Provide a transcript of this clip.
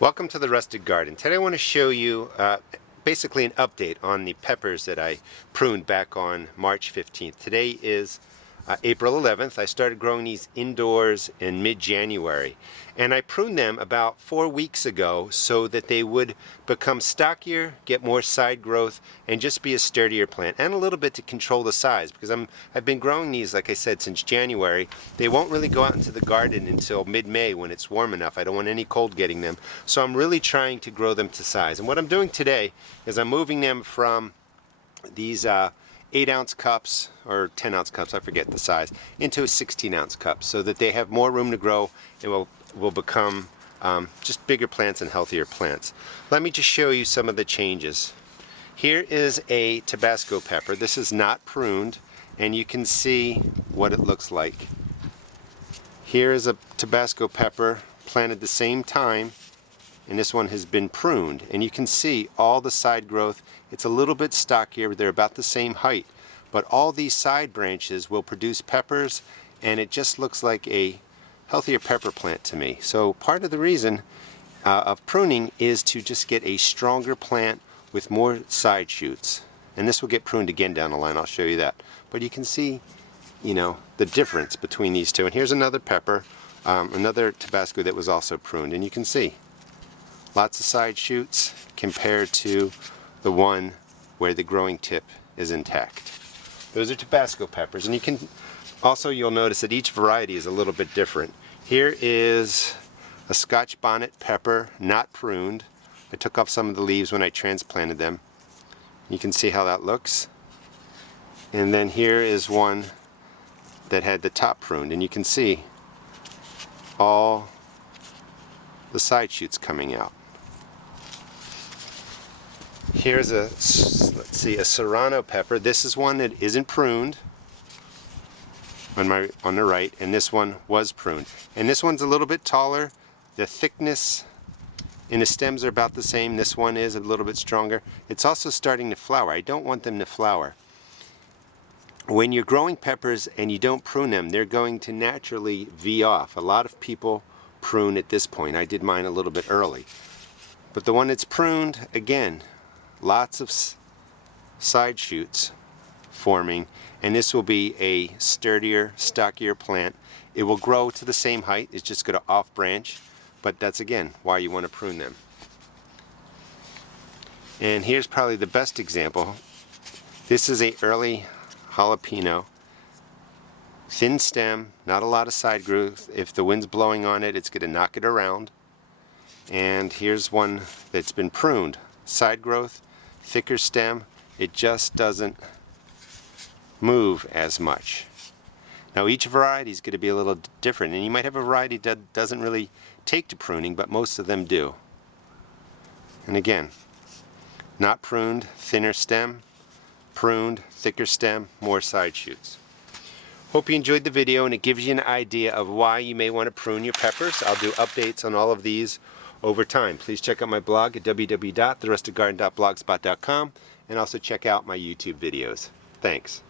Welcome to the Rustic Garden. Today I want to show you basically an update on the peppers that I pruned back on March 15th. Today is April 11th. I started growing these indoors in mid-January, and I pruned them about 4 weeks ago so that they would become stockier, get more side growth, and just be a sturdier plant, and a little bit to control the size, because I've been growing these, like I said, since January. They won't really go out into the garden until mid-May when it's warm enough. I don't want any cold getting them, so I'm really trying to grow them to size. And what I'm doing today is I'm moving them from these 8-ounce cups or 10-ounce cups, I forget the size, into a 16-ounce cup so that they have more room to grow and will become just bigger plants and healthier plants. Let me just show you some of the changes. Here is a Tabasco pepper. This is not pruned, and you can see what it looks like. Here is a Tabasco pepper planted the same time, and this one has been pruned, and you can see all the side growth. It's a little bit stockier, but they're about the same height, but all these side branches will produce peppers, and it just looks like a healthier pepper plant to me. So part of the reason of pruning is to just get a stronger plant with more side shoots, and this will get pruned again down the line. I'll show you that, but you can see, you know, the difference between these two. And here's another pepper, another Tabasco that was also pruned, and you can see lots of side shoots compared to the one where the growing tip is intact. Those are Tabasco peppers, and you can also, you'll notice that each variety is a little bit different. Here is a Scotch bonnet pepper, not pruned. I took off some of the leaves when I transplanted them. You can see how that looks. And then here is one that had the top pruned, and you can see all the side shoots coming out. Here's a, let's see, a Serrano pepper. This is one that isn't pruned on the right, and this one was pruned. And this one's a little bit taller. The thickness in the stems are about the same. This one is a little bit stronger. It's also starting to flower. I don't want them to flower. When you're growing peppers and you don't prune them, they're going to naturally V off. A lot of people prune at this point. I did mine a little bit early. But the one that's pruned, again, lots of side shoots forming, and this will be a sturdier, stockier plant. It will grow to the same height. It's just going to off branch, but that's again why you want to prune them. And here's probably the best example. This is a early Jalapeño, thin stem, not a lot of side growth. If the wind's blowing on it, it's going to knock it around. And here's one that's been pruned. Side growth, thicker stem, it just doesn't move as much. Now each variety is going to be a little different, and you might have a variety that doesn't really take to pruning, but most of them do. And again, not pruned, thinner stem, pruned, thicker stem, more side shoots. Hope you enjoyed the video, and it gives you an idea of why you may want to prune your peppers. I'll do updates on all of these over time. Please check out my blog at www.therusticgarden.blogspot.com, and also check out my YouTube videos. Thanks.